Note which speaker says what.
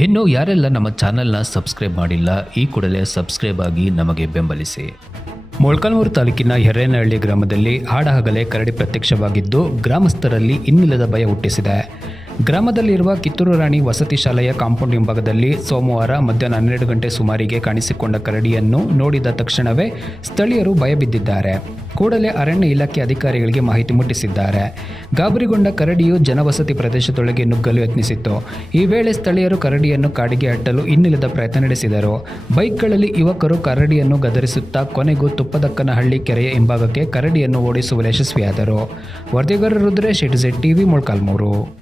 Speaker 1: ಇನ್ನು ಯಾರೆಲ್ಲ ನಮ್ಮ ಚಾನೆಲ್ನ ಸಬ್ಸ್ಕ್ರೈಬ್ ಮಾಡಿಲ್ಲ, ಈ ಕೂಡಲೇ ಸಬ್ಸ್ಕ್ರೈಬ್ ಆಗಿ ನಮಗೆ ಬೆಂಬಲಿಸಿ. ಮೊಳಕಾಲ್ಮೂರು ತಾಲೂಕಿನ ಹೆರೇನಹಳ್ಳಿ ಗ್ರಾಮದಲ್ಲಿ ಹಾಡಹಗಲೇ ಕರಡಿ ಪ್ರತ್ಯಕ್ಷವಾಗಿದ್ದು, ಗ್ರಾಮಸ್ಥರಲ್ಲಿ ಇನ್ನಿಲ್ಲದ ಭಯ ಹುಟ್ಟಿಸಿದೆ. ಗ್ರಾಮದಲ್ಲಿರುವ ಕಿತ್ತೂರು ರಾಣಿ ವಸತಿ ಶಾಲೆಯ ಕಾಂಪೌಂಡ್ ಹಿಂಭಾಗದಲ್ಲಿ ಸೋಮವಾರ ಮಧ್ಯಾಹ್ನ ಹನ್ನೆರಡು ಗಂಟೆ ಸುಮಾರಿಗೆ ಕಾಣಿಸಿಕೊಂಡ ಕರಡಿಯನ್ನು ನೋಡಿದ ತಕ್ಷಣವೇ ಸ್ಥಳೀಯರು ಭಯಬಿದ್ದಿದ್ದಾರೆ ಕೂಡಲೇ ಅರಣ್ಯ ಇಲಾಖೆ ಅಧಿಕಾರಿಗಳಿಗೆ ಮಾಹಿತಿ ಮುಟ್ಟಿಸಿದ್ದಾರೆ. ಗಾಬರಿಗೊಂಡ ಕರಡಿಯು ಜನವಸತಿ ಪ್ರದೇಶದೊಳಗೆ ನುಗ್ಗಲು ಯತ್ನಿಸಿತ್ತು. ಈ ವೇಳೆ ಸ್ಥಳೀಯರು ಕರಡಿಯನ್ನು ಕಾಡಿಗೆ ಅಟ್ಟಲು ಇನ್ನಿಲ್ಲದ ಪ್ರಯತ್ನ ನಡೆಸಿದರು. ಬೈಕ್ಗಳಲ್ಲಿ ಯುವಕರು ಕರಡಿಯನ್ನು ಗದರಿಸುತ್ತಾ ಕೊನೆಗೂ ತುಪ್ಪದಕ್ಕನಹಳ್ಳಿ ಕೆರೆಯ ಹಿಂಭಾಗಕ್ಕೆ ಕರಡಿಯನ್ನು ಓಡಿಸುವಲ್ಲಿ ಯಶಸ್ವಿಯಾದರು. ವರದಿಗಾರ ರುದ್ರೇಶ್ ಇಟ್ಸೆಟ್ ಟಿವಿ ಮೊಳಕಾಲ್ಮೂರು.